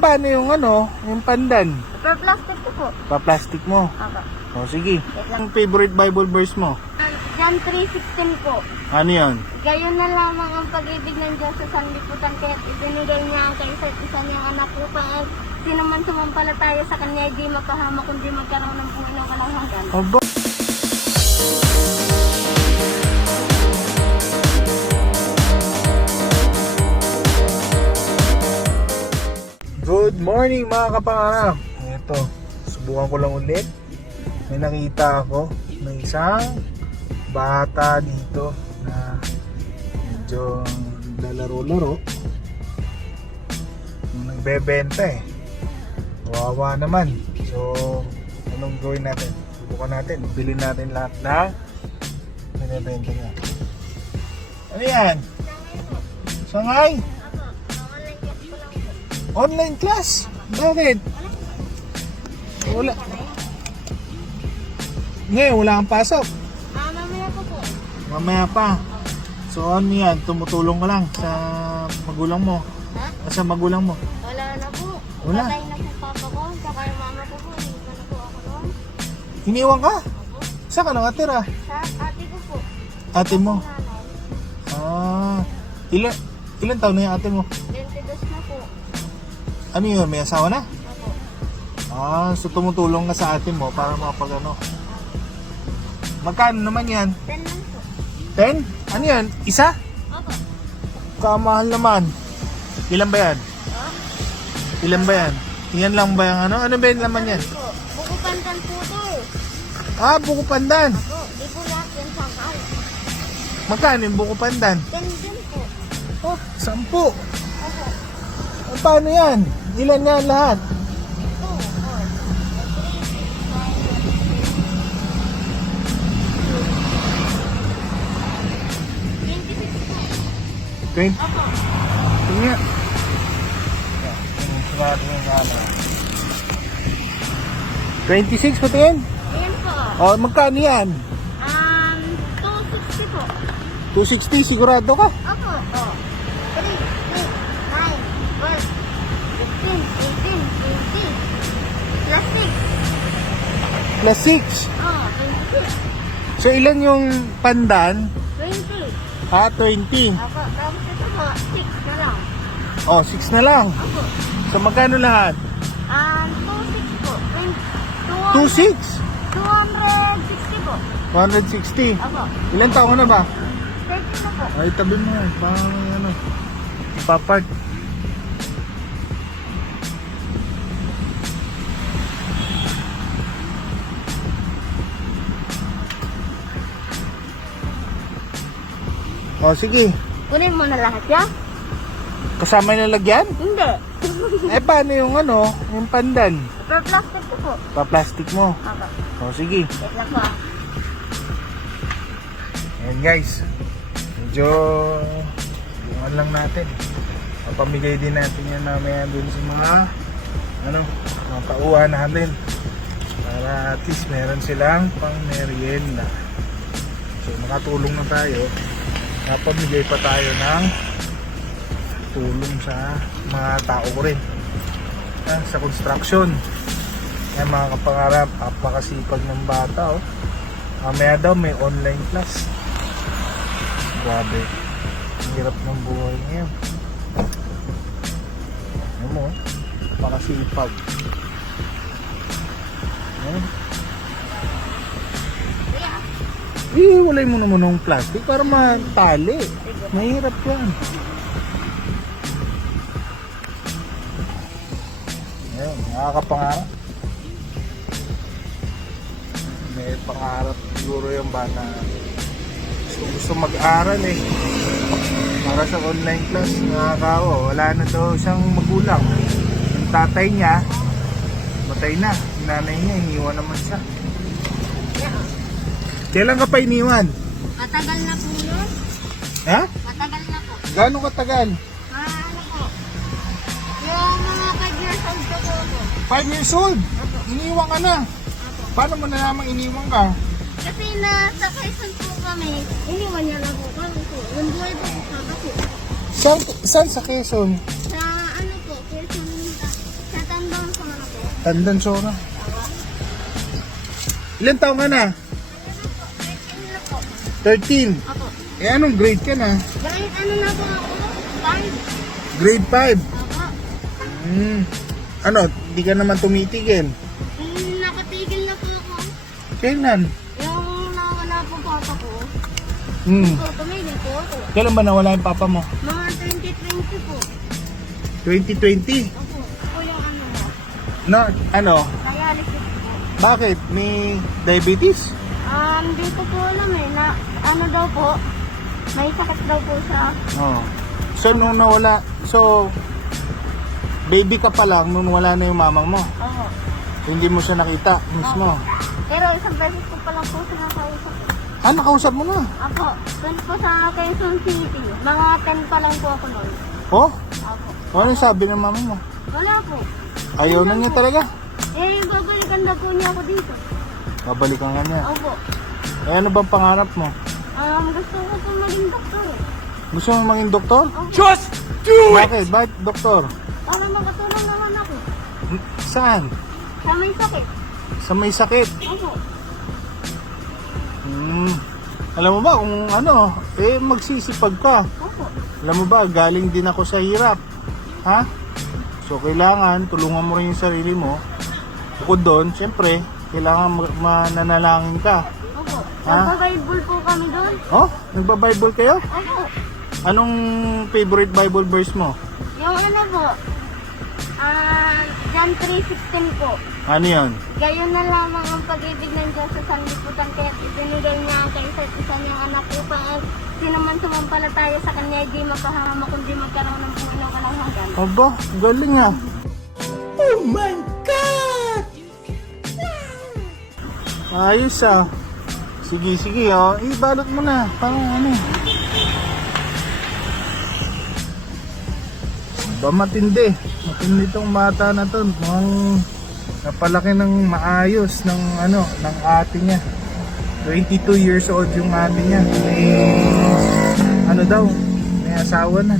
paano yung yung pandan? Per plastic ko po. Pa-plastic mo. Opo. O, sige. Ang favorite Bible verse mo? John 3:16 po. Ano yan? Gayon na lamang ang pag-ibig ng Diyos sa sanlibutan kaya't ibinigay niya ang kaisa isa niyang anak upang sino man sumampalataya sa kanya hindi mapahama kundi magkaroon ng buhay ng walang hanggan. Aba. Good morning mga kapangarap. Ito, subukan ko lang ulit. May nakita ako na isang bata dito na medyo lalaro-laro. Nagbebenta eh. Kawawa naman. So, anong gawin natin? Subukan natin. Bilhin natin lahat na binibenta niya. Ano yan? Sangay? Online class? Bakit? Wala. Ngayon, wala kang pasok. Mamaya po po. Mamaya pa. So ano yan? Tumutulong ka lang sa magulang mo? Ha? Sa magulang mo? Wala na po. Wala? Patay na po papa ko. Saka yung mama ko po. Iniwan na po ako noon. Iniwan ka? Saan ka nakatira? Sa ate ko po. Ate mo? Nanay. Ah, ilan taon na yung ate mo? 22 na po. Ano yun? May asawa na? Ako. Ah, so tumutulong ka sa ate mo para makapag Magkano naman yan? 10 lang po. 10? Ano yan? Isa? Opo. Kamahal naman. Ilan ba yan? Ha? Ilan ba yan? Yan lang ba yung ano? Ano ba yung laman yan? Po. Buko pandan po to. Ah, buko pandan. Ako. Di po lahat yung sangkal. Magkano yung buko pandan? 10 din po. Oh, 10. Ako. Paano yan? Ilan yan lahat? 2, 20. Ako. Sige nga. Sigurado yung ano. 26 pati yan? Ayan po. Oh, magkano yan? 260 po. 260, sigurado ka? Ako. 3, 8, 9, 12, 15, 18, 20. Plus 6. Plus 6. Oh, 26. So, ilan yung pandan? 20. Ah, 20. Ako. Tapos ito po, 6 na lang. Oh, 6 na lang. Ako. So, magkano lahat? 260 po. 26? 260 po. 160. Ako. Ilan taon na ba? 13 na po. Ay, tabi mo yan. Baka may ipapart. O, sige. Kunin mo na lahat yan? Kasama yung lalagyan? Hindi. Eh, paano yung yung pandan? Per plastic ko po. Pa-plastic mo. Ako. O, sige. Wait lang po. Ayan guys. Medyo bungan lang natin. Papamigay din natin yan mamaya dun sa mga mga tauhan natin. Para at least meron silang pang merienda. So makatulong na tayo. Napamigay pa tayo ng tulong sa mga tao ko rin. Sa construction. Ayan mga kapangarap, apakasipag ng bata oh. Mamaya daw may online class. Grabe. Ang hirap ng buhay ngayon. Ano mo? Pakasipag. Ayan. Ihiwalay mo naman ng plastic para matali. Mahirap yan. Ayan, nakakapangarap. May pangarap siguro yung bata. Gusto mag-aral eh. Para sa online class, nakakawa. Wala na daw siyang magulang. Yung tatay niya, matay na. Yung nanay niya, iniwan naman siya. Kailan ka pa iniwan? Matagal na po yun. Ha? Matagal na po. Gano'ng katagal? Ano po? Yung mga 5 years old ko po ako. 5 years old? Iniwan ka na. Paano mo na namang iniwan ka? Kasi nasa Quezon po kami, iniwan niya lang po kami po. Yung buhay po po kami po. Saan sa Quezon? Sa ano po, Quezon Tandang Sora. Ilan taong ka na? Ano po? 13. Ako. Eh, anong grade ka na? Grade ano na po ako? 5. Grade 5. Ako. Ano, di ka naman tumitigil. Nakatigil na po ako. Kailan? Yung nawala po papa ko. So, tumigil po ako. Kailan ba nawala yung papa mo? Mga 2020 po. 2020? Ako. Ako yung ano mo. No, ano? Dialysis po. Bakit? May diabetes? Hindi ko po alam eh. Na, ano daw po? May sakit daw po siya. Oo. So, nung nawala, baby ka pa lang nung wala na yung mamang mo. Oo. Hindi mo siya nakita mismo. Pero isang beses ko pa lang po siya nakausap. Ah, nakausap mo na. Ako. Doon po sa Quezon City. Mga 10 pa lang po ako noon. Oh? Ako. Ano sabi ng mama mo? Wala po. Ayaw na niya talaga. Eh, babalikan na po niya ako dito. Babalikan ka niya. Opo. Eh, ano bang pangarap mo? Gusto ko po maging doktor. Gusto mo maging doktor? Opo. Just do it! Bakit? Bakit doktor? Para makatulong naman ako. Saan? Sa may sakit. Sa may sakit. Opo. Alam mo ba kung ano, magsisipag ka. Opo. Alam mo ba, galing din ako sa hirap. Ha? So, kailangan tulungan mo rin yung sarili mo. Bukod doon, siyempre, kailangan mananalangin ka. Opo. Ha? Nagpa-Bible po kami doon. Oh, nagba-Bible kayo? Opo. Anong favorite Bible verse mo? Yung ano po, John 3:16 po. Ano yan? Gayon na lamang ang pag-ibig ng Diyos sa sanglibutan kaya ibinigay niya ang isa't isa niyang anak upang sino man sumampalataya sa kanya di magkahama kundi magkaroon ng buhay ng kalahatan. Aba, galing ah. Oh my God! Ayos ah. Sige, sige oh. Ibalot mo na. Parang ano. Ba matindi. Matindi tong bata na to. Mukhang napalaki ng maayos ng ano, ng ate niya. 22 years old yung ate niya. May ano daw, may asawa na.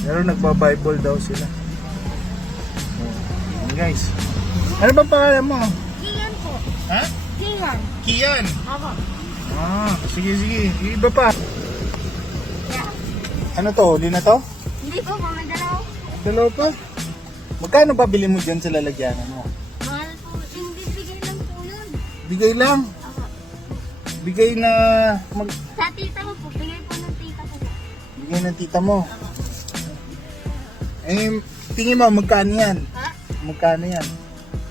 Pero nagba-Bible daw sila. Okay, guys. Ano ba pangalan mo? Kian po. Ha? Kian. Kian. Ako. Sige, sige. Yung iba pa. Yeah. Ano to? Huli na to? Hindi po, mamadalaw. Dalawa pa? Magkano ba bili mo dyan sa lalagyanan mo? Mahal po. Hindi, bigay lang po yun. Bigay lang. Ako. Bigay na Sa tita ko po. Bigay po ng tita ko po. bigay ng tita mo. Eh, tingin mo, magkano yan? Ha? Magkano yan?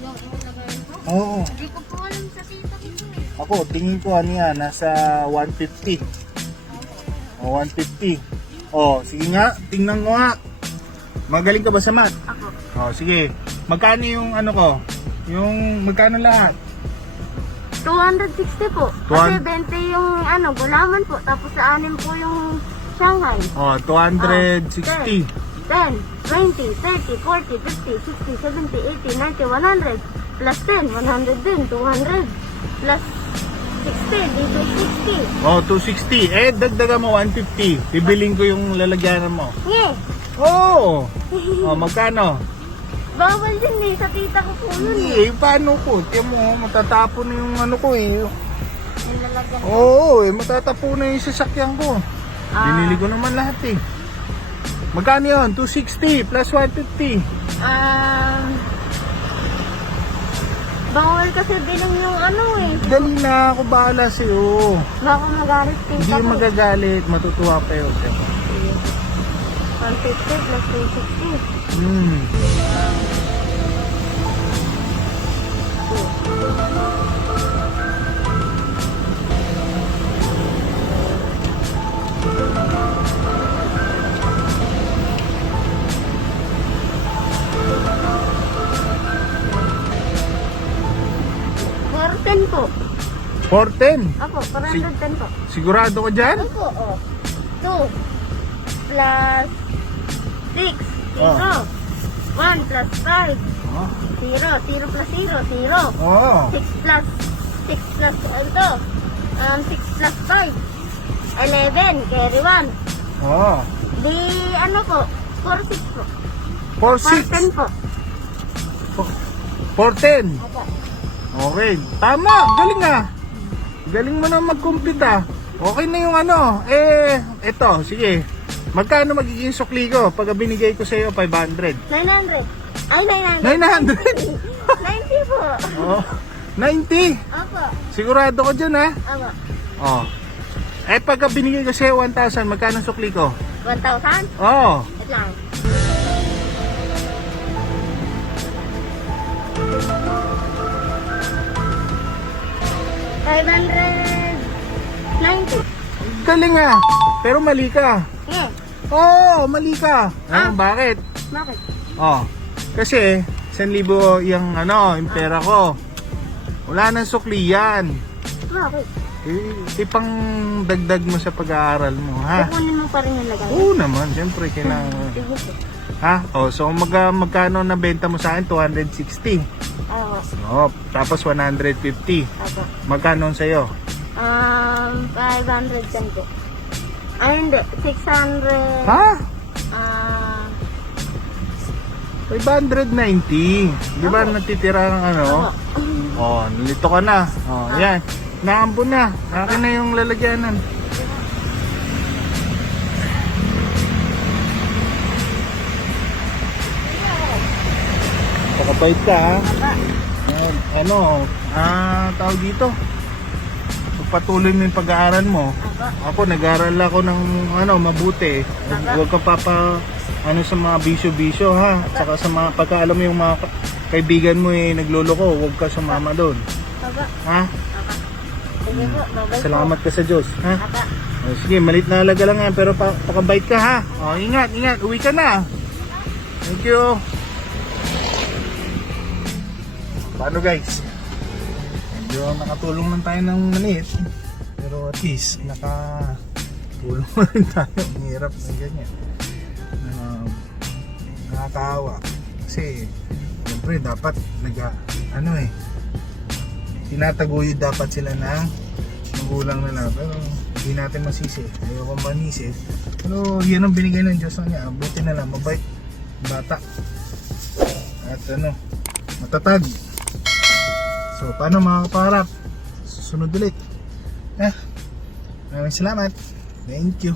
Yung inilagayan po? Oo. Hindi ko po alam sa tita ko po eh. Ako, tingin ko ano yan, nasa 150. O, 150. O, sige nga, tingnan ko nga. Magaling ka ba sa math? Ako. O, sige. Magkano yung ano ko? Yung, magkano lahat? 260 po. Kasi 20 yung ano, gulaman po. Tapos sa 6 po yung Shanghai. O, 260. 10, 20, 30, 40, 50, 60, 70, 80, 90, 100. Plus 10, 100 din. 200. Plus 60, dito 60. O, 260. Eh, dagdagan mo 150. Bibiling ko yung lalagyanan mo. Nge! Oo. O, magkano? Bawal din eh. Sa tita ko po yun Eh, eh. paano ko? Tiyan mo, matatapon na yung ano ko eh. Yung lalagyan. Oo, matatapon na yung sasakyan ko. Binili ko naman lahat eh. Magkano yun? 260 plus 150. Bawal kasi bilang yung ano eh. Dali na ako, bahala sa'yo. Baka magalit Hindi tita yung ko. magagalit, matutuwa pa yun. 150 plus 360. Hmm. $410 po. 410. Ako, 410 po. Sigurado ka dyan? Opo, oh. 2 plus 6, 0. 1 plus 5, Oo. 0. 0 plus 0, 0. Oo. 6 plus 6 plus ito. 6 plus 5, 11. Carry 1. Oo. Di ano po, 46 po. 4-6. 410 po. 410. Opo. Okay, tama, galing ah. Galing mo na mag-compute ah. Okay na yung ano, eto, sige. Magkano magiging sukli ko pag binigay ko sa iyo 500? 900. Ay, 900? 900. 90 po. Oh, 90. Opo. Sigurado ko dyan ha. Opo. Oh. Pagka binigay ko sa iyo 1,000, magkano sukli ko? 1,000? Oh. Wait lang. $590. Galing ah. Pero mali ka. Yeah. Oo, mali ka. Ah. Bakit? Bakit? Oh. Kasi 1,000 yung ano, yung pera ko. Wala nang sukli yan. Bakit? Ipang dagdag mo sa pag-aaral mo, ha? Kukunin mo pa rin yung lagay. Oo naman, siyempre kailangan. Sige po. Ha? Oh, so magkano na benta mo sa akin? 260. Ako. Oh, tapos 150. Ako. Magkano sa'yo? 500 dyan po. Ay, hindi. 600. Ha? 590. Ah, Di ba natitira ng ano? Oh, nalito ka na. Oh, yan. Naambo na. Akin na yung lalagyanan. Pakabait ka ha. Ano, tawag dito. Pagpatuloy mo yung pag-aaral mo. Ako, nag-aaral ako ng ano, mabuti. Huwag ka ano sa mga bisyo-bisyo ha. Saka sa mga, pagka alam mo yung mga kaibigan mo nagloloko, huwag ka sumama doon. Ha? Sige po. Babay po. Salamat ka sa Diyos. Ha? Apa. O, sige, malit na halaga lang yan, pero pakabait ka ha. O, ingat, ingat. Uwi ka na. Thank you. Paano guys? Medyo nakatulong lang tayo ng maliit. Pero at least, nakatulong na rin tayo. Ang hirap na ganyan. Nakakaawa. Kasi, siyempre, dapat tinataguyod dapat sila ng magulang nila. Pero, hindi natin masisi. Ayoko manisip. Pero, yan ang binigay ng Diyos niya. Buti na lang, mabait. Bata. At matatag. So, paano mga kaparap? Susunod ulit. Maraming salamat. Thank you.